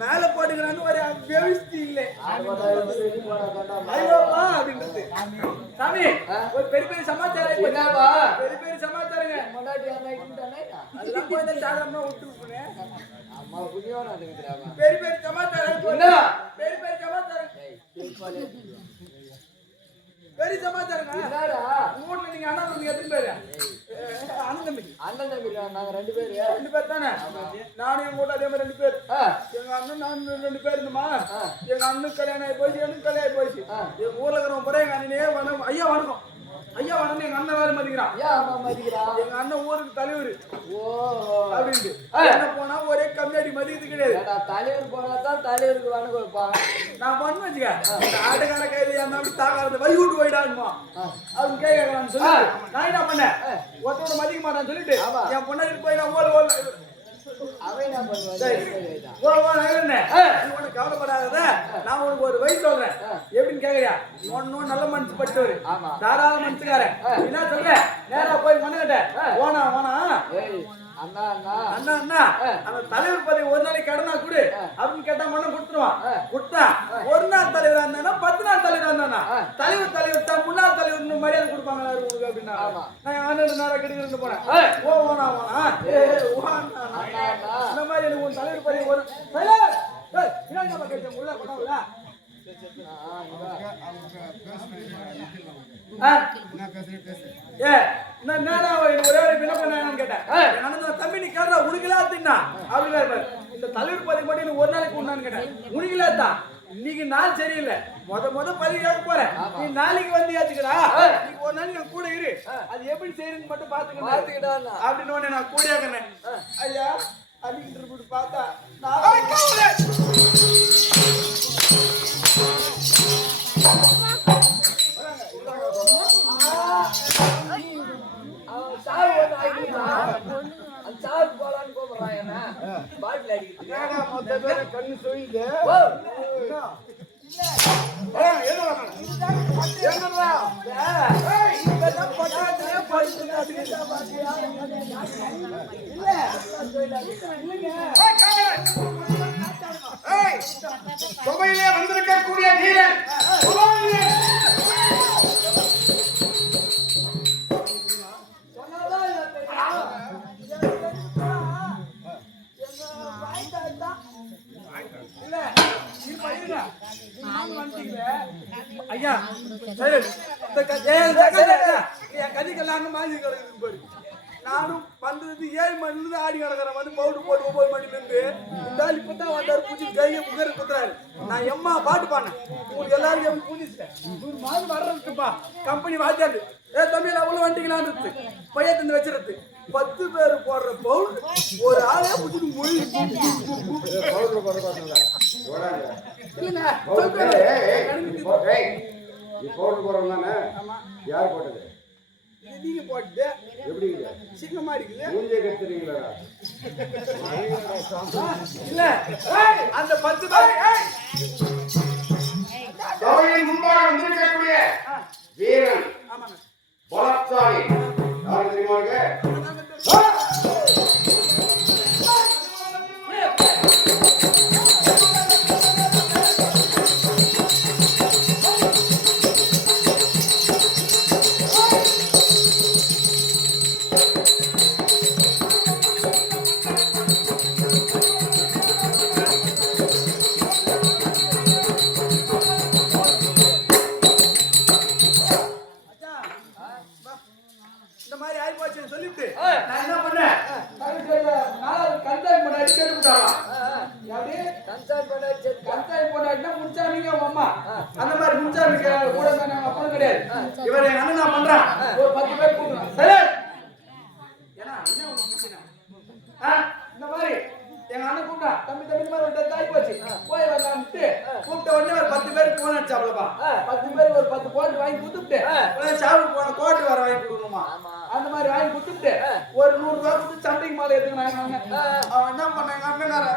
மேல போட்டுக்கிறான்னு ஒரு வியவஸ்தி இல்லை. சாமி ஒரு பெரிய பெரிய சமாச்சாரம், பெரிய பெரிய சமாச்சாரங்க. அதெல்லாம் போய் சாதாரணமா விட்டு பெரிய பெரிய சமாச்சாரம், பெரிய பெரிய சமாச்சாரம், பெரிய சமாச்சாரங்க. ஊர்ல நீங்க அண்ணா தம்பி எத்தனை பேரு? அண்ணன் தம்பி நாங்க 2 பேரு. 2 பேர் தானே? நானும் என் கூட அதே மாதிரி 2 பேர். எங்க அண்ணன் நான் 2 பேர் இருந்தோமா. எங்க அண்ணனுக்கு கல்யாணம் ஆகி போயிடுச்சு, எனக்கு கல்யாணம் ஆகி போயிடுச்சு. எங்க ஊர்ல இருக்கிறவங்க போற எங்க அண்ணனே வணக்கம், ஐயா வணக்கம், ஐயா வணக்கம். எங்க அண்ணன் வேலை மதிக்கிறான். எங்க அண்ணன் ஊருக்கு தலைவர் அப்படின்ட்டு என்ன போனா ஒரே கம்மியாடி மதிக்கிறது கிடையாது. தலைவர் போனா தான் தலைவருக்கு வணக்கம் வைப்பாங்க. நான் பண்ணு வச்சுக்க ஆட்டுக்கார கையில அப்படி தாக்காத வழி விட்டு போயிடாதுமா அவங்க கேட்கறான்னு சொல்லி நான் என்ன பண்ணேன், ஒருத்தோட மதிக்க மாட்டான்னு சொல்லிட்டு என் பொண்ணாடி போய் நான் ஓடு கவலைப்படாத. நான் உனக்கு ஒரு வயசு சொல்றேன் எப்படின்னு கேக்குறியா? ஒன்னும் நல்ல மனசு பட்டவரு, தாராள மனசுக்காரன். என்ன சொல்றேன்? நேரா போய் மண்ணு ஓனா ஓனா அண்ணா அண்ணா அண்ணா அண்ணா அந்த தலைவர் பதவி ஒரு நாளைக்கு கடனா கொடு அப்படின்னு கேட்டா மண்ணை கொடுத்துருவான். கொடுத்தா ஒரு நாள் தலைவரா இருந்தானா 10 நாள் தலைவரா இருந்தானா தலைவர் தான் முன்னாள் தலைவர் மரியாதை கொடுப்பாங்க அப்படின்னா நான் அண்ணன் நேரம் கிடைக்கிறது போனேன். ஓ ஓனா ஓனா இந்த மாதிரி எனக்கு உன் தலைவர் பதவி ஒரு உள்ள பண்ணல. தம்பி நீ கேட்டா உனக்குலா தின்னா அப்படின்னா இந்த தலைவர் பதவி மட்டும் ஒரு நாளைக்கு உண்ணான்னு கேட்டேன். உனக்குலா தான் இன்னைக்கு நாள் சரியில்லை, முத பதவி கேட்க போறேன். நீ நாளைக்கு வந்து ஏத்துக்கடா, நீ ஒரு நாளைக்கு நான் கூட இரு, அது எப்படி செய்யறதுன்னு மட்டும் பாத்துக்கிட்டா அப்படின்னு நான் கூட கேட்கிறேன். ஐயா அப்படின்னு பார்த்தா கண்ணு சொல்லிட்டு சபையிலே வந்திருக்கக்கூடிய வீரன் ஐயா கதிக்கெல்லாம் மாறி கிடக்குது. நானும் வந்தது 7 மணிலிருந்து ஆடி கிடக்குறேன். வந்து பவுடர் போட்டு 9 மணிலிருந்து இந்த ஆள் இப்பதான் வந்தாரு. பூச்சி கையை முகர குத்துறாரு. நான் எம்மா பாட்டு பாடினேன். உங்களுக்கு எல்லாரும் பூச்சிட்டேன். 100 மாதம் வர்றதுக்குப்பா கம்பெனி வாத்தியாரு தமிழ் அவ்வளவு வண்டிங்களான்னு பையன் தந்து வச்சிருக்கு. 10 பேர் போடுற பவுடர் ஒரு ஆளே பூச்சிட்டு மொழி யார் போட்டது? நீங்க போட்டு எப்படி சிக்கமா இருக்குது மூஞ்சே கத்துறீங்களா? இல்ல அந்த 10 பேர் சபையின் முன்பாக வந்திருக்கக்கூடிய வீரன் பலசாலி யார் தெரியுமாங்க? அந்த மாதிரி முன்சாமிக்கு கூட நாங்க அப்பறம் கிடையாது. இவர் எங்க அண்ணன் பண்றான் ஒரு 10 பேர் கூப்பிடுறான். சரி ஏன்னா என்ன இந்த மாதிரி எங்க அண்ணன் கூப்பிட்டா தம்பி மாதிரி ஒரு தாய் போச்சு போய் வரலாம்ட்டு கூப்பிட்ட உடனே ஒரு 10 பேருக்கு போன் அடிச்சாப்லப்பா. 10 பேருக்கு ஒரு 10 கோட்டு வாங்கி கொடுத்துட்டு சாப்பிட்டு போன கோட்டு வர வாங்கி கொடுக்கணுமா அந்த மாதிரி வாங்கி கொடுத்துட்டு ஒரு 100 ரூபாய் கொடுத்து சண்டைக்கு மாலை எடுத்துக்கினாங்க. அவன் என்ன பண்ணாங்க அண்ணனார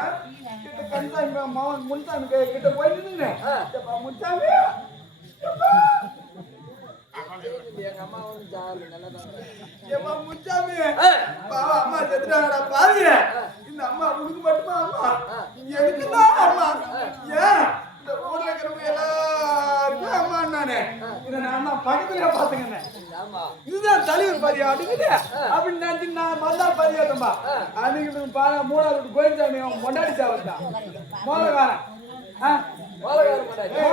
கண்சாமி மவன் முன்சாமி கிட்ட போய் நின்று முன்சாமி ஜாலி நல்லா தான். ஏப்பா முச்சாமி பாவா அம்மா செத்துட்டாங்கடா பாவி. இந்த அம்மா உனக்கு மட்டுமா அம்மா? எனக்குதான் அம்மா. ஏன் இந்த ஊர்ல இருக்கிறவங்க எல்லாருக்கும் அம்மா நானே. இதை நான் தான் பக்கத்துல பாத்துக்கங்க. ஆமா. இதுதான் தலைவர் பாதியா அப்படிங்குது அப்படின்னு நினைச்சு நான் மறுநாள் பதியாட்டம்பா. அன்னைக்கு மூணாவது கோயில்சாமி அவன் கொண்டாடி சாவத்தான் மோதகாரன். மோளகார மாட்டாச்சு.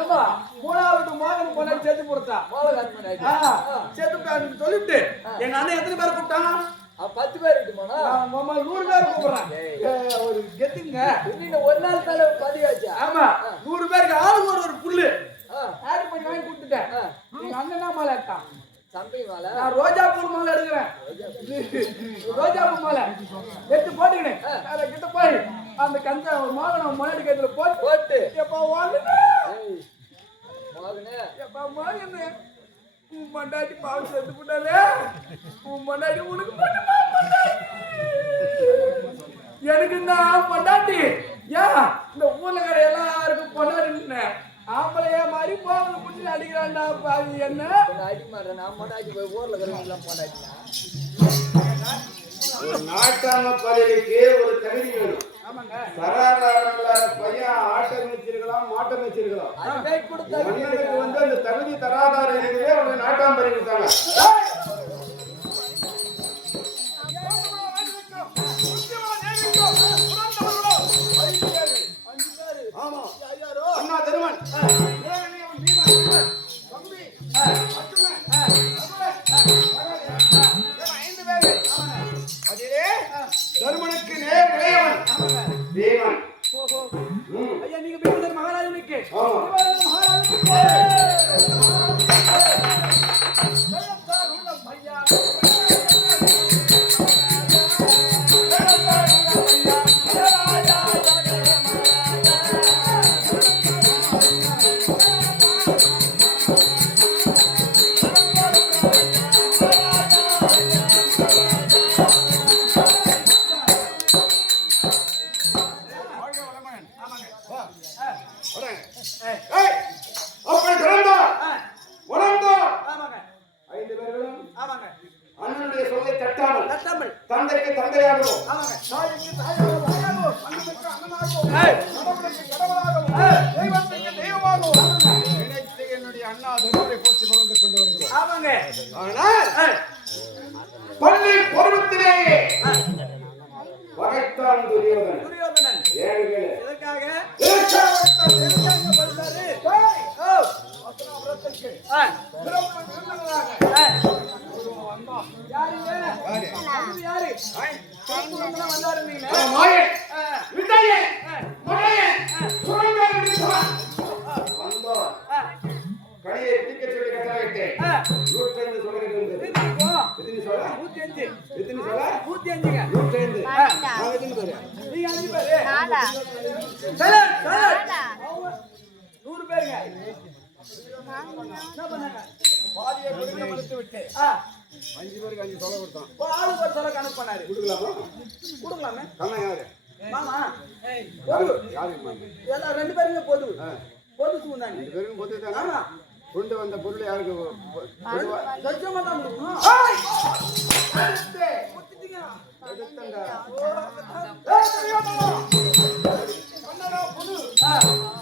ஏமா மூணாவது மோதகம் கொண்டாடி சேர்த்து கொடுத்தான். மோளகார மாட்டாச்சு. சேர்த்து சொல்லிவிட்டு எங்க அண்ணன் எத்தனை பேர் கூப்பிட்டாங்க? 10 பேர் இருக்குமாண்ணா? 100 பேர் கூப்பிடுறான். ஒரு கெத்துங்க. இன்னும் ஒரு நாள் தலை பதிவாச்சா? ஆமா 100 பேருக்கு ஆளுக்கு ஒரு புல்லு ஆடு பண்ணி வாங்கி கொடுத்துட்டேன். எங்க அண்ணன் தான் மாலை எடுத்தான். சம்பி மாலை. நான் ரோஜா பூ மாலை எடுக்கிறேன். ரோஜா பூ மாலை எடுத்து போட்டுக்கினேன். அதை கிட்ட போய் அந்த கந்த மாலை நம்ம முன்னாடி கைத்துல போட்டு எப்பா வாங்கினே எப்பா வாங்கினே உன் மண்டாடி பாவம் செத்து போட்டாலே உன் மண்டாடி உனக்கு மட்டுமா எனக்கு நான் பொண்டாட்டி ஏன் இந்த ஊர்ல இருக்கிற எல்லாருக்கும் பொண்டாட்டி ஆம்பளையா மாதிரி போக புடிச்சு அடிக்கிறான்டா பாவி என்ன அடி மாட்டேன் நான் பொண்டாட்டி போய் ஊர்ல இருக்கிறவங்க பொண்டாட்டினா ஒரு நாட்டாம பதவிக்கு ஒரு தகுதி வேணும். ஆமாங்க சராதாரங்கள பையன் ஆட்டம் வச்சிருக்கலாம் மாட்டம் வச்சிருக்கலாம். மன்னனுக்கு வந்து அந்த தகுதி தராதாரம் இருக்குதே அவங்க நாட்டாம் பறி கொடுத்தாங்க. ஆமா அண்ணா தருமன் தருமனுக்கு நேர் இளையவன் தேவன். ஐயா நீங்க பேசுறது மகாராஜனுக்கு அண்ணனுடைய சொல்லை தட்டாமல் தந்தைக்கு தந்தையாகவும் நினைத்து என்னுடைய அண்ணா தர்மரை போற்றி மகிழ்ந்து கொண்டு வருகிறோம். ஆனால் பள்ளி பருவத்திலேயே வகைத்தான் துரியோதனன். ஏழு எதற்காக கடையை பிடிக்க சொல்லி கட்டளையிட்டேன். 105 சொல்லுகிறது. எத்தனை சொல்ல? 105. எத்தனை சொல்ல? 105ங்க. 105. நான் எத்தனை சொல்றேன்? நீங்க அஞ்சு பேரு. நாடா. Silent silent. 100 பேருங்க. என்ன பண்ணாங்க? பாதியை கொடுத்து மறுத்து விட்டு. 5 பேருக்கு 5 சொல்ல கொடுத்தான். ஆளுக்கு ஒரு சொல்ல கணக்கு பண்ணாரு. கொடுக்கலாமா? கொடுக்கலாமே. கண்ணா யாரு? மாமா. யாரு மாமா? எல்லாம் 2 பேருமே பொது. பொது சூனாங்க. 2 பேரும் பொது தானா? ஆமா. கொண்டு வந்த பொருள் யாருக்கு சத்தியமா தான் கொடுக்கணும். எடுத்தண்டா.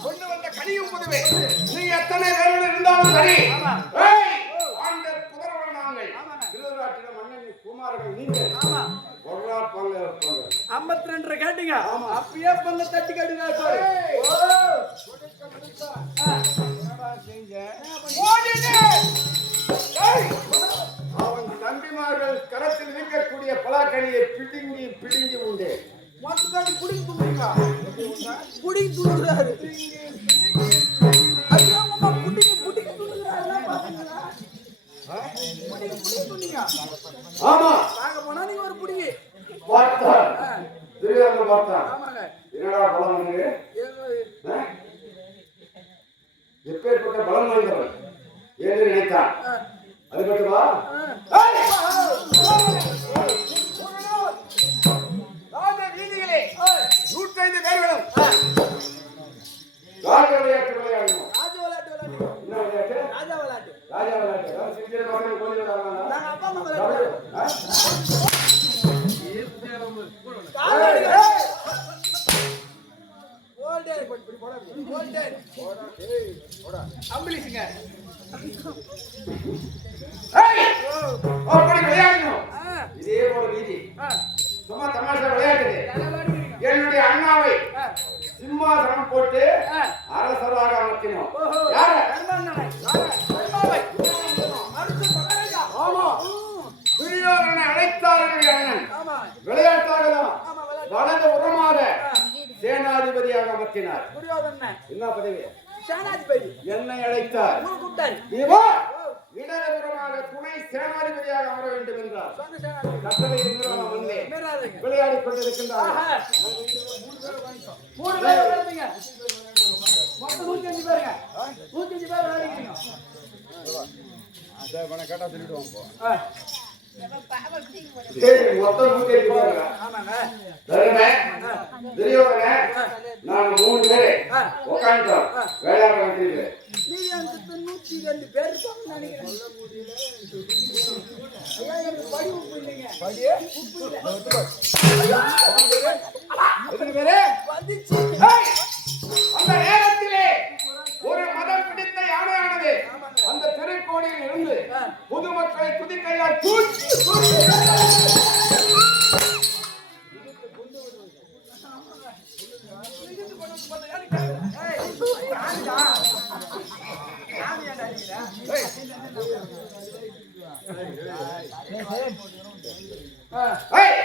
கொண்டு வந்த கனியும் புதுவே. நீ எத்தனை பேர் இருந்தாலும் சரி. ஆண்ட புதரவன் நாங்கள். திருவள்ளாற்றின மன்னன் குமாரர்கள் நீங்கள். ஆமா. பொருளா பங்கு 52 கேட்டீங்க. அப்பயே பல்ல தட்டி கேட்டீங்க சார். அவன் தம்பிமார்கள் கரத்தில் இருக்கக்கூடிய பலாக்கனியை பிடுங்கி பிடுங்கி உண்டு. மொத்தக்காண்டி புடிங்கி துண்டுங்க. புடிங்கி துண்டுறாரு. ஐயோ அம்மா புடிங்கி புடிங்கி துண்டுறாரு பாத்தீங்களா? புடிங்கி துண்டுங்க. ஆமா வாங்க போனா நீங்க ஒரு புடிங்கி. பார்த்தான். துரியோதனன் பார்த்தான். ஆமாங்க. என்னடா பலம் உனக்கு? எப்பேற்பட்ட பலம் வாய்ந்தவன் என்று நினைத்தான். அது மட்டுமா? ராஜ வீதிகளே 105 பேர்களும் ராஜ விளையாட்டு விளையாடணும். ராஜ விளையாட்டு விளையாட்டு. என்ன விளையாட்டு? ராஜா விளையாட்டு. ராஜா விளையாட்டு. சிறிய மகன் ஏய், அப்படி விளையாடணும். ஆ, இதே போல வீதி ஆ, சும்மா தமாஷா விளையாடுது. நல்லா விளையாடுறீங்க. என்னுடைய அண்ணாவை ஆ, சிம்மாசனம் போட்டு ஆ. அரசராக அமர்த்தினோம். ஓஹோ. யாரு? தர்மண்ணனை. தர்மாவை. மறுத்து மகாராஜா. ஆமா, துரியோதனனை அழைத்தார் என்னுடைய அண்ணன். ஆமா. விளையாட்டாக தான் ஆமா, விளையாட்டு. வலது புறமாக ஆ, சேனாதிபதியாக அமர்த்தினார். துரியோதனன். என்ன பதவி? சேனாதிபதி. என்னை அழைத்தார். ஊரு கூப்பிட்டாரு. நீவோ ஓ, இடதுபுறமாக துணை சேனாதிபதியாக அமர வேண்டும் என்றார். சொந்த சேனாதிபதி. கட்டளை நிறுவனம் வந்தே மீறாதீங்க. விளையாடிக் கொண்டிருக்கின்றார். ஆஹா. 3 பேர் விளையாடுறீங்க. மொத்தம் 105 பேருங்க. 105 பேர் விளையாடுறீங்க. கேட்டா சொல்லிடுவோம் போ. ஆ, சரி, மொத்தம் 105 பேருங்க. ஆமாங்க. தருமே, துரியோதனே, நான் 3 பேரு ஆ. உட்காந்துட்டோம். விளையாட வேண்டியது. நீங்க அந்த 102 பேர் இருப்பாங்கன்னு நினைக்கிறேன். ஐயா, எனக்கு படி உப்பு இல்லைங்க. உப்பு இல்லை. எத்தனை பேரு? வந்துச்சு. ஏய்! அந்த நேரத்திலே ஒரு மதம் பிடித்த யானையானது அந்த திருக்கோடியில் இருந்து பொதுமக்களை துதிக்கையால் தூக்கி ஏய், யாருடா? யாரு ஏன்டா அடிக்கிற? ஆ, ஏய்!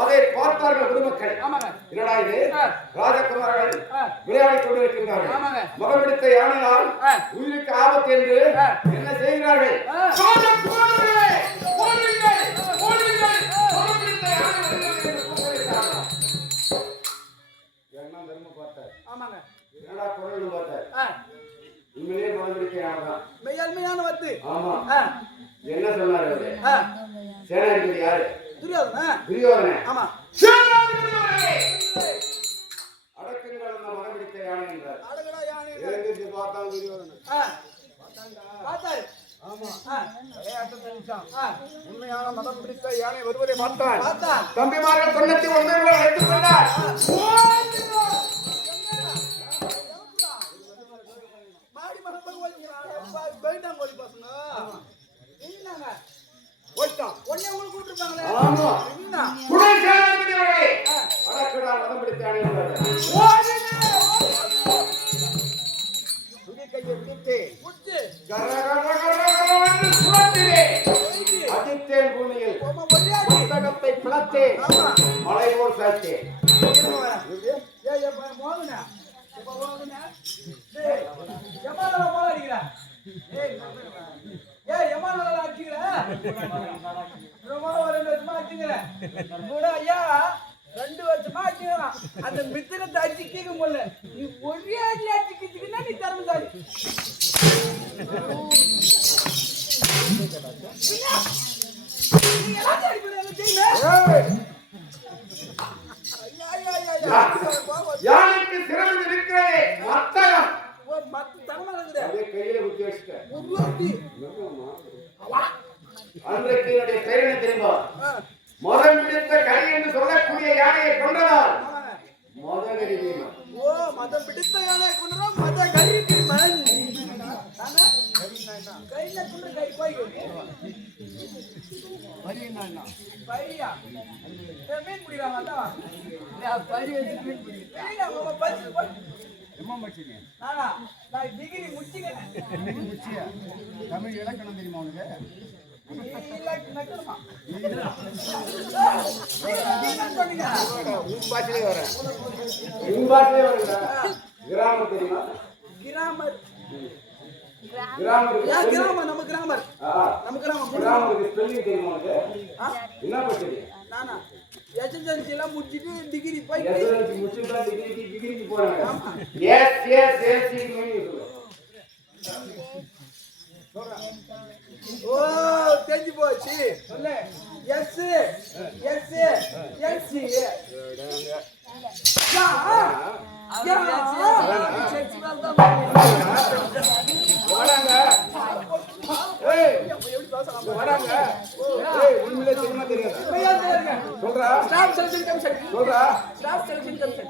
அதை பார்த்தார்கள் பொதுமக்கள். ஆமாங்க. என்னடா இது? ஆ. ராஜகுமாரர்கள் ஆ. விளையாடிக் கொண்டிருக்கின்றார்கள். ஆமாங்க. மதம் பிடித்த யானையால் ஆ. உயிருக்கு ஆபத்து என்று ஆ. என்ன செய்கிறார்கள்? ஆ. ராஜகுமாரர்களே, ஓடுங்கள், ஓடுங்கள், மதம் பிடித்த யானை வருகிறது என்று கூப்பிடுகிறார்கள். என்ன தர்மம் பார்த்தார்? ஆமாங்க. என்னடா குரல்னு பார்த்தார்? ஆ, உண்மையிலேயே மதம் பிடித்த யானை தான். மெய்யாண்மையான வந்து. ஆமா. ஆ, என்ன சொன்னார் அவரு? ஆ, சேனாதிபதி யாரு? துரியோதனன். துரியோதனே. ஆமா. சேனாதிபதி அவர்களே, அடக்குங்கள் அந்த மதம் பிடித்த யானை என்றார். அழகடா யானை. எழுந்திருச்சு பார்த்தான் துரியோதனன். ஆ, பார்த்தாரு. ஆமா. ஆ, விளையாட்டு நிமிஷம். ஆ, உண்மையான மதம் பிடித்த யானை வருவதை பார்த்தான். பார்த்தான். தம்பிமார்கள் 99 பேரை எடுத்துக் கொண்டார். மாடி மகன் போயிட்டாங்க கோழி பசங்க. என்னங்க? போய்ட்டான். உடனே உங்களுக்கு கூப்பிட்டுருப்பாங்களே. ஆமா. என்ன? துணை சேனாதிபதி அவர்களே, அடக்குடா மதம் பிடித்த யானை என்றார். துதிக்கையை பிடித்து குச்சி. கர கர கர கர என்று சுழற்றினே. அஜித்தேன் பூமியில் உம்மை ஒடியாடி. புத்தகத்தை பிளத்தேன். ஆமா. மலை போல் சாய்த்தேன். ஏய், எப்ப மோகனே? எப்ப மோகனே? டேய், எம்மால மோக அடிக்கிற? ஏய், எம்மால அடிக்கிற? ரொம்ப 2 வருஷமா அடிக்கிற. கூட ஐயா 2 வருஷமா அடிக்கிறான். அந்த மித்திரத்தை அடிச்சு கேட்க முடியல. நீ ஒரே அடி அடிக்கிறதுக்குன்னா நீ தரமுதாரி. நீ எல்லாத்தையும் அடிப்பீங்க, எனக்கு தெரியுமே. ஏய்! ஐயா. யானைக்கு சிறந்து இருக்கிறதே மத்தகம். ஓ, மத்த தரமா இருக்குது. அப்படியே கையில குத்தி வச்சுட்டேன். உருவாக்கி. அன்றைக்கு என்னுடைய பெயர் என்ன தெரியுமா? ஆ, மதம் பிடித்த கை என்று சொல்லக்கூடிய யானையை கொண்டதால் ஆமாங்க. மதகரி வீமன். ஓ, மதம் பிடித்த யானை கொண்டுறோம், மத கரி மண். கையில கொண்டு கை போய்க்கு. பரியா? ஏய், மீன் பிடிக்கிறாங்க அதான். பரி வச்சு மீன் பிடிக்கிறேன். பரிசு போய். நானா? நான் டிகிரி முடிச்சுக்கிறேன். தமிழ் இலக்கணம் தெரியுமா உனக்கு? நக்கணுமா? உன் பாட்டிலே வரேன். உன் பாட்டிலே வரேன். கிராமம் தெரியுமா? கிராமர். கிராமம் யா, கிராமர், நம்ம கிராமர். நம்ம கிராமம். கிராமத்துக்கு ஸ்பெல்லிங் தெரியுமா உனக்கு? ஆ? என்ன படிச்சீங்க? நானா? எஸ்எஸ்எல்சி எல்லாம் முடிச்சிட்டு டிகிரி போய் எஸ்எல்சி முடிச்சுட்டா டிகிரிக்கு போறாங்க. எஸ் எஸ் எஸ் சொல்லு. ஓ, தெரிஞ்சு போச்சு. சொல்லு. S S L C. யா. வராங்க. ஏய், வராங்க. ஏய், உண்மையிலே தெரியுமா தெரியாதா? சொல்றா. Staff selection commission. சொல்றா. Staff selection commission.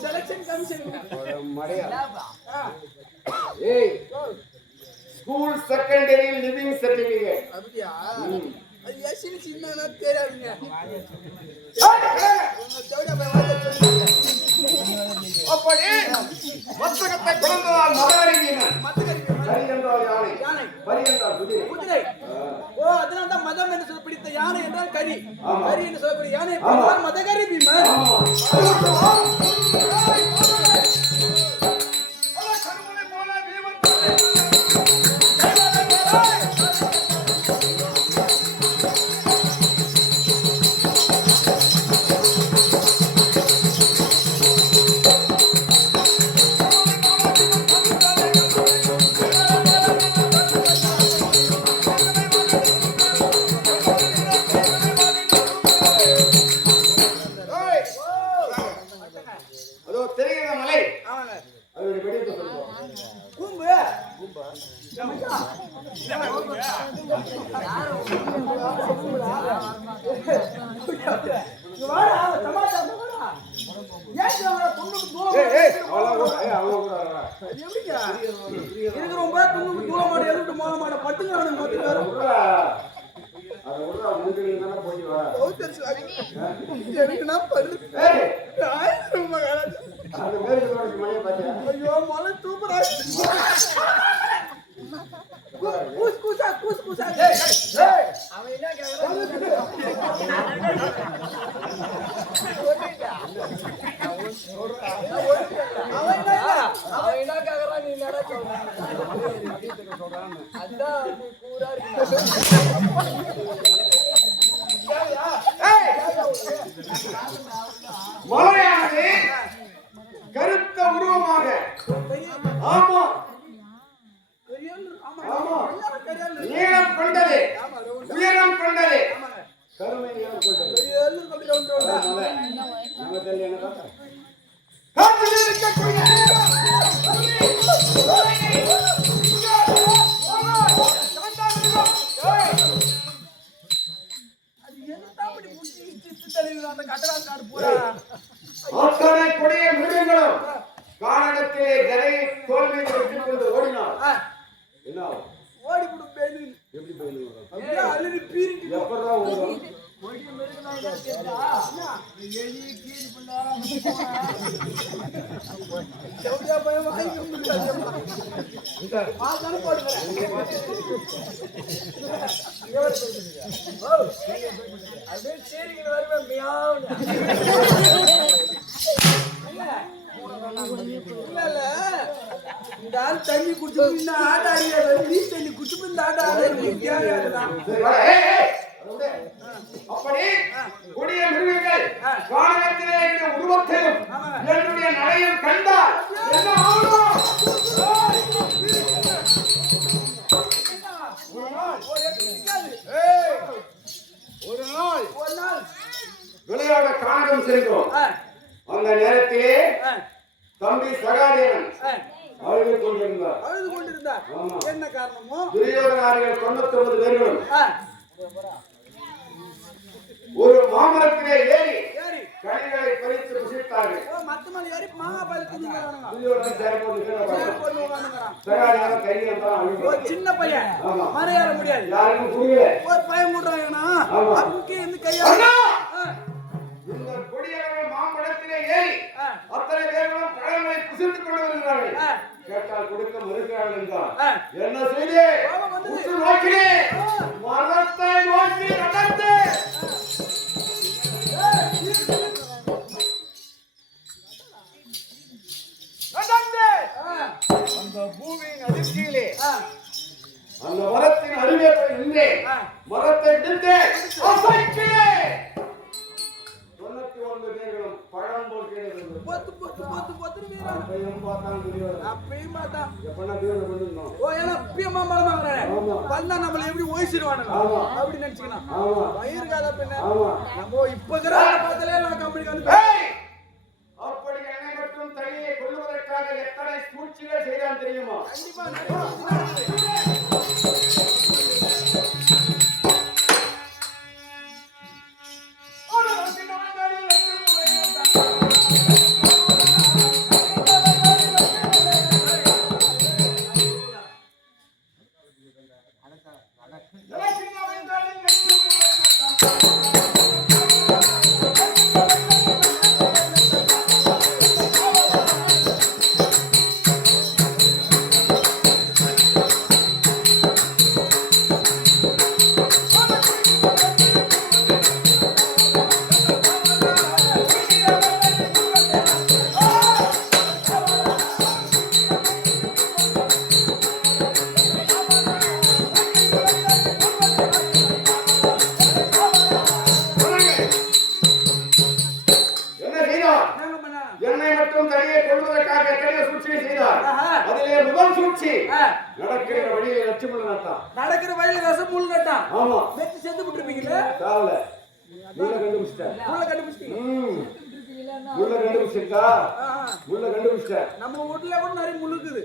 Selection commission மடையா ஏய் ஸ்கூல் செகண்டரி லிவிங் சர்டிபிகேட் அப்படியா அது எஸ்சி சின்னனா தெரியாதுங்க அப்படி மத்தகத்தை குழந்தையால் மதவறிவீனன் மத்தகரி கரி என்றால் யானை யானை பரி என்றால் குதிரை குதிரை ஓ அதனால தான் மதம் என்று சொல்ல பிடித்த யானை என்றால் கரி ஆமா. கரி என்று சொல்லக்கூடிய யானை என்றால் மதகரி பீமன் ஆமா அதோ தெரிகிற மலை ஆமாங்க அதோட வெடிப்பு சொல்லுவோம் கூம்பு வாடா தமாஷா வாடா ஏன் அவள துண்ணுக்கு தூளம் எப்படிங்க இருக்கிறவங்க துண்ணுக்கு தூளம் மாடு எதுட்டு மோக மாட பட்டுங்க அவனுக்கு மொத்தம் எனக்குன்னா பல்லு ஐயோ மலை தூக்குறா கூஸ் கூசா கூஸ் கூசா அவன் என்ன கேக்குறான் அவன் என்ன கேக்குறான் நீ என்னடா சொல்ற அதான் நீ கூரா மலையானது கருத்த உருவமாக ஆமா ஆமா நீளம் கொண்டது உயரம் கொண்டது கருமை நீளம் கொண்டது மலை நம்ம தெரியல என்ன பார்த்தா காட்டில் இருக்கக்கூடிய அத்தனை கொடிய மிருகங்களும் கானகத்திலே கரை தோல் மீது வைத்துக் கொண்டு ஓடினார் என்ன ஆகும்? ஓடிவிடும் பேரு எப்படி போயிடுங்க அப்படியே அழுது பீரிட்டு எப்படா ஓடும் எவ்வளோ பயம் வாங்கி முடியாது அப்படியே சரிங்க வருவேன் மியாவுன்னு இல்ல இந்த ஆள் தண்ணி குடிச்சு இந்த ஆட்ட அடியாது நீ தண்ணி குடிச்சு இந்த ஆட்ட ஆடுறது தேவையானதான் சரி, வா, ஏய், ஏய், அதை விடு. அப்படி கொடிய மிருகங்கள் கானகத்திலே இந்த உருவத்தையும் என்னுடைய நடையும் கண்டால் என்ன ஆகும்? ஏய், ஒரு நாள் விளையாட கானகம் சென்றோம். அந்த நேரத்திலே தம்பி சகாதேவன் அழுது கொண்டிருந்தார். அழுது கொண்டிருந்தார் ஆமா. என்ன காரணமோ துரியோதனாரிகள் 99 பேர்களும் ஒரு மாமரத்திலே ஏறி ஏறி கனிகளை பறித்து புசித்தார்கள். மத்த மேல ஏறி மாங்காய் பால் குஞ்சு வரானுங்க துரியோதனன் சேர் போட்டு கீழே உட்கார்ந்தார். போட்டு உட்காந்துக்கிறான் சகாதேவன் கையில் இருந்தான் அழுது. ஒரு சின்ன பையன் ஆமா. மறையாற முடியாது யாருக்கும் புரியல. ஒரு பையன் கூடுறாங்கன்னா ஆமா. அதுக்கே இந்த கையா அண்ணா! இந்த கொடியவர்கள் மாமரத்திலே ஏறி அத்தனை பேர்களும் பழங்களை புசித்துக் கொண்டு வருகிறார்கள். கேட்டால் கொடுக்க மறுக்கிறார்கள் என்றார். என்ன செய்தி? உற்று நோக்கினேன். மரத்தை நோக்கி நடந்து அந்த பூமியின் அதிர்ச்சியிலே அந்த மரத்தின் அருகே போய் நின்றேன். மரத்தை விடுத்தேன். அசைக்கிறேன். 99 பேர்களும் பழம் போல் கீழே விழுந்தது. பொத்து வீரன் அப்பையும் பார்த்தான் துரியோதனன். அப்பயும் பார்த்தா எப்பன்னா தீவிரம் பண்ணிருந்தோம். ஓ ஏன்னா பியமா மலமாங்கறானே ஆமா. வந்தா நம்மள எப்படி ஓய்சிடுவானுங்க ஆமா. அப்படி நினைச்சுக்கணும் ஆமா. வயிறுகாத பின்ன ஆமா. நம்ம இப்ப பார்த்தலே நான் கம்பெனிக்கு வந்து ஏய்! அப்படி என்னை மட்டும் தனியே கொல்லுவதற்காக எத்தனை சூழ்ச்சிகள் செய்தான் தெரியுமா? கண்டிப்பா ஒரு வசிட்டவன் அதிலே முதல் சூழ்ச்சி நடக்கிற வழியில லட்சுமணன் நட்டான். நடக்கிற வழியில விஷம் முள் நட்டான். ஆமா, வெட்டி செத்து விட்டுருப்பீங்களே. காவல முள்ள கண்டுபிடிச்சிட்டேன். முள்ள கண்டுபிடிச்சிட்டீங்க. முள்ள கண்டுபிடிச்சிட்டா? முள்ள கண்டுபிடிச்சிட்டேன். நம்ம வீட்டுல கூட நிறைய முள் இருக்குது,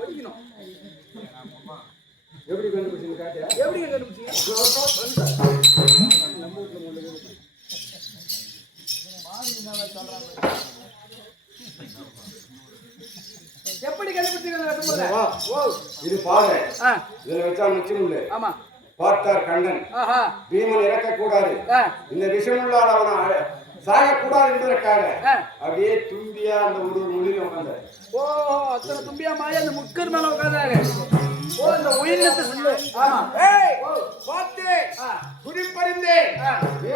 ஒடிக்கணும். எப்படி கண்டுபிடிச்சீங்க காட்டியா? எப்படி கண்டுபிடிச்சீங்க? நம்ம வீட்டுல முள்ள இருக்குது. எப்படி கண்டுபிடிச்சீங்க? இது பாரு, இதுல வச்சா நிச்சயம். ஆமா, பார்த்தார் கண்ணன். ஆஹா, பீமன் இறக்க கூடாது, இந்த விஷமுள்ளால் அவனை சாக கூடாது என்பதற்காக அப்படியே தும்பியா அந்த ஒரு மொழியில உட்கார்ந்தார். ஓ, அத்தனை தும்பியா மாயா அந்த முக்கர் மேல உட்கார்ந்தாரு. ஓ, இந்த உயிரினத்தை சொல்லு. ஆமா, ஏய் பார்த்தே குடிப்பறிந்தே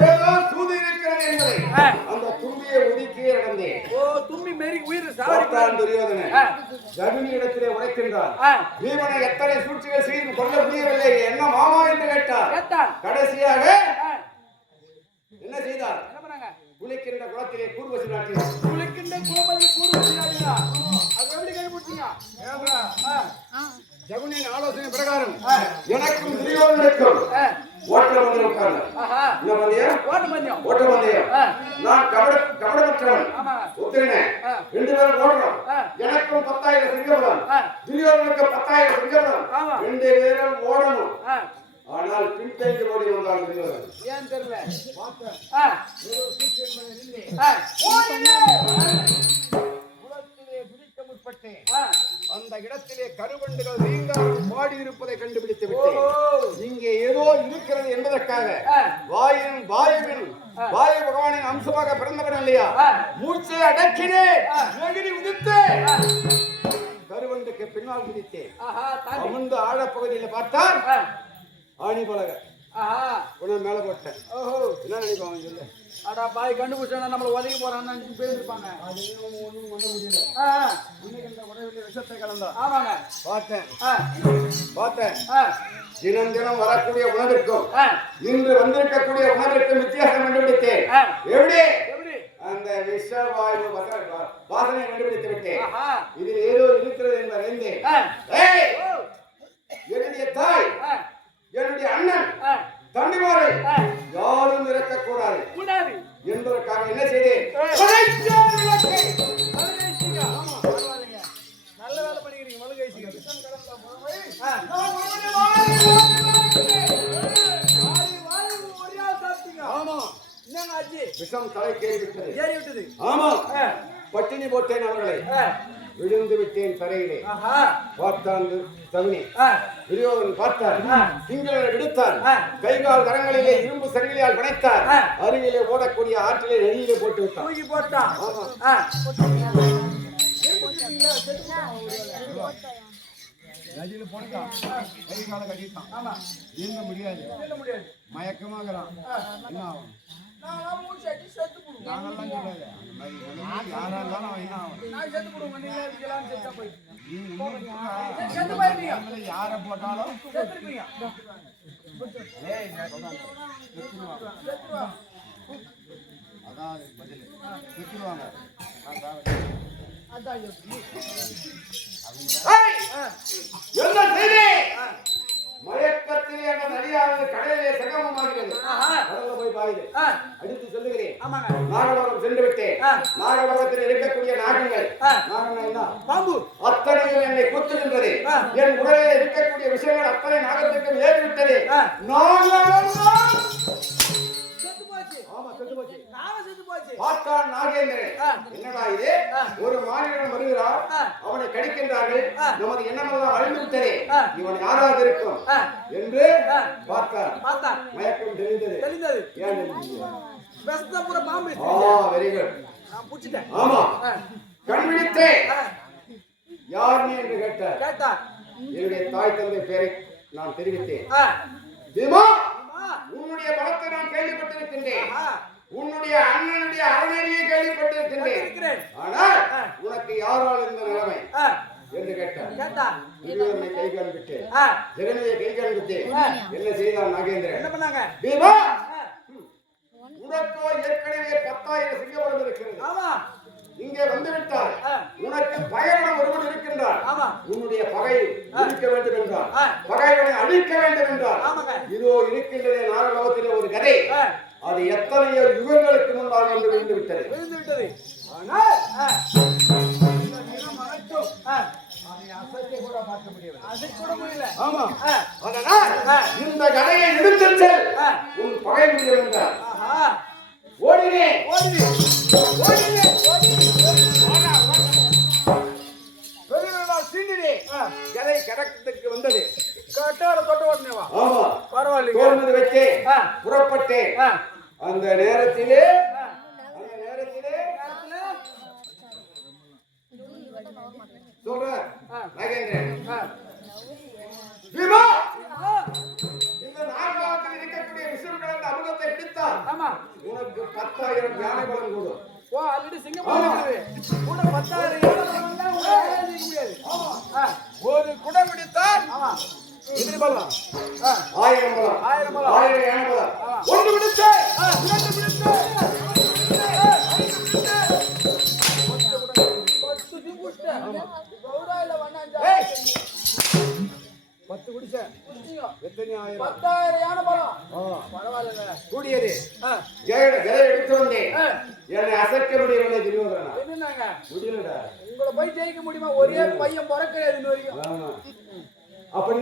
ஏதோ சூது இருக்கிறது என்பதை அந்த தும்பியை ஒதுக்கி நடந்தே. ஓ, தும்பி மேரி உயிர் சாத்தான் துரியோதனன் ஜமினி இடத்திலே உரைக்கின்றான். பீமனை எத்தனை சூழ்ச்சிகள் செய்து கொள்ள முடியவில்லை, என்ன மாமா என்று கேட்டார். கடைசியாக என்ன செய்தார்? குளிக்கின்ற குளத்திலே கூர்வசி நாட்டினார். குளிக்கின்ற குளத்திலே கூர்வசி நாட்டினார். அது எப்படி கண்டுபிடிச்சீங்க? ஜகுனின் ஆலோசனை பிரகாரம் எனக்கும் துரியோதனுக்கும் ஓட்ட வந்து உட்கார்ந்து ஓட்ட பந்தயம். நான் கபடமற்றவன் ஒத்துறேன். 2 பேரும் ஓடுறோம். எனக்கும் 10,000 சிங்கபலம், துரியோதனுக்கு 10,000 சிங்கபலம். 2 பேரும் ஓடணும். ஆனால் பின்தங்கி ஓடி வந்தால் துரியோதனன். ஏன் தெரியல? குளத்திலே குதிக்க முற்பட்டேன். அந்த இடத்திலே கருவண்டுகள் நீங்காமல் பாடி இருப்பதை கண்டுபிடித்து விட்டேன். இங்கே ஏதோ இருக்கிறது என்பதற்காக வாயு பகவானின் அம்சமாக பிறந்தவன் இல்லையா, மூச்சை அடக்கினேன், எகிரி உதித்தேன், கருவண்டுக்கு பின்னால் குதித்தேன். அமர்ந்து ஆழப்பகுதியில் பார்த்தால் ஆணி பலக மேல போட்டேன். என்ன நினைப்பாங்க சொல்லு? அடா பாய் கண்டுபிடிச்சா நம்மள உதவி போறான்னு பேசிருப்பாங்க. ஒண்ணும் பண்ண முடியல. உடனே விஷத்தை கலந்தா. ஆமாங்க, பார்த்தேன். தினம் தினம் வரக்கூடிய உணவிற்கும் இன்று வந்திருக்கக்கூடிய உணவிற்கும் வித்தியாசம் கண்டுபிடித்தேன். எப்படி? அந்த விஷவாயு வாசனை கண்டுபிடித்து விட்டேன். இதில் ஏதோ இருக்கிறது என்று அறிந்தேன். என்னுடைய தாய், என்னுடைய அண்ணன், தம்பிமாரை யாரும் இறக்கக்கூடாது என்பதற்காக என்ன செய்தேன்? நல்ல வேலை பண்ணிக்கிறீங்க. விஷம் தலைக்கு ஏறி விட்டது. ஆமா, பட்டினி போட்டேன் அவர்களை, விழுந்து விட்டேன் தரையிலே. பார்த்தான் தகுனி. துரியோதனன் பார்த்தார், திங்களை விடுத்தார், கை கால் கரங்களிலே இரும்பு சங்கிலியால் பிணைத்தார், அருகிலே ஓடக்கூடிய ஆற்றிலே நெறியிலே போட்டு விட்டார். தூக்கி போட்டான். நதியில போட்டான், கை கால கட்டிட்டான். ஆமா, நீந்த முடியாது, மயக்கமாகலாம். என்ன ஆகும்? நாங்கெல்லாம் கிடையாது. யாரா இருந்தாலும் அவன் என்ன ஆகும்? யார போட்டாலும் அதான் பதில் செத்துருவாங்க. என்ன செய்தி? மயக்கத்திலே அந்த நதியானது கடலிலே சகமமாகிறது. கடல்ல போய் பாயுது. அடுத்து சொல்லுகிறேன், நாகலோகம் சென்று விட்டேன். நாகலோகத்தில் இருக்கக்கூடிய நாகங்கள், நாகங்கள் என்ன? பாம்பு. அத்தனையும் என்னை கொத்துகின்றது. என் உடலில் இருக்கக்கூடிய விஷயங்கள் அத்தனை நாகத்திற்கும் ஏறிவிட்டது. பார்த்தான் நாகேந்திரன். என்னடா இது? ஒரு மாநிலம் வருகிறார், அவனை கடிக்கின்றார்கள், நமது எண்ணமெல்லாம் அழிந்து விட்டதே, இவன் யாராவது இருக்கும் என்று பார்த்தார். மயக்கம் தெளிந்தது. ஏன் பாம்பு? Very good. புடிச்சிட்டேன். ஆமா, கண் விழித்தே யார் நீ என்று கேட்டார். என்னுடைய தாய் தந்தை பெயரை நான் தெரிவித்தேன். பீமா, உன்னுடைய பலத்தை நான் கேள்விப்பட்டிருக்கின்றேன், உன்னுடைய அண்ணனுடைய அறநெறியை கேள்விப்பட்டிருக்கின்றேன். ஆனால் உனக்கு யாரால் இந்த நிலைமை என்று கேட்டார். துரியோதனை கை காண்பிட்டு, ஜெகனியை கை காண்பிட்டு என்ன செய்தான் நாகேந்திரன்? என்ன பண்ணாங்க? பீமா, உனக்கோ ஏற்கனவே 10,000 சிங்கபலம் இருக்கிறது. இங்கே வந்து விட்டார். உனக்கு பகைவன் ஒருவன் இருக்கின்றார். உன்னுடைய பகை அழிக்க வேண்டும் என்றார். பகைவனை அழிக்க வேண்டும் என்றார். இதோ இருக்கின்றதே நாகலோகத்திலே ஒரு கதை. அது எத்தனையோ யுகங்களுக்கு முன்பாக வந்து விழுந்து விட்டது. ஆனால் ஆமா, அதனால் இந்த கதையை எடுத்துச் செல். உன் பகை முடியும் என்றார். ஓடினேன். கதை கடக்கத்துக்கு வந்தது. ஆமா, பரவாயில்லை. வச்சு புறப்பட்டேன். அந்த நேரத்திலே சொல்றேன் நாகேந்திரன், விமா இந்த நாகலோகத்தில் இருக்கக்கூடிய விசுறு கலந்த அமிர்தத்தை பிடித்தால் உனக்கு 10,000 யானை பலம் கூடும். ஒரு குடம் பிடித்தால் 1000 பலம், 1000 யானை பலம். ஒன்று பிடித்து 10 குடிச்ச எத்தனை 10,000 யானை பலம். பரவாயில்ல, கூடியது. கதை எடுத்து வந்தேன். என்னை அசைக்க முடியவில்லை. துரியோதனா முடியலடா. உங்களை போய் ஜெயிக்க முடியுமா? ஒரே பையன் பிறக்கிறாரு இன்ன வரைக்கும். அப்படி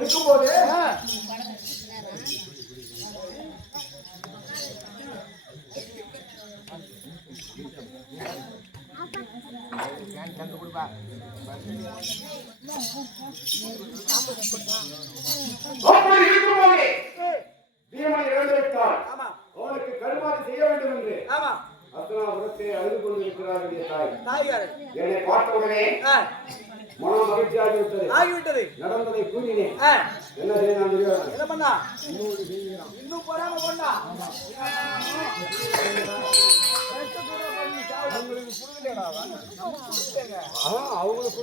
இருக்கும்போது பீமனை இழந்துவிட்டால் அவனுக்கு கருமாதி செய்ய வேண்டும் என்று அஸ்தினாபுரத்தை அழுது கொண்டிருக்கிறார் தாய். என்னை பார்த்தவுடனே மனம் மகிழ்ச்சியாகிவிட்டது. நடந்ததை கூறினேன். என்ன செய்ய தெரியாது. என்ன பண்ணா? இன்னும் போறாம பண்ணா. அவங்களுக்கு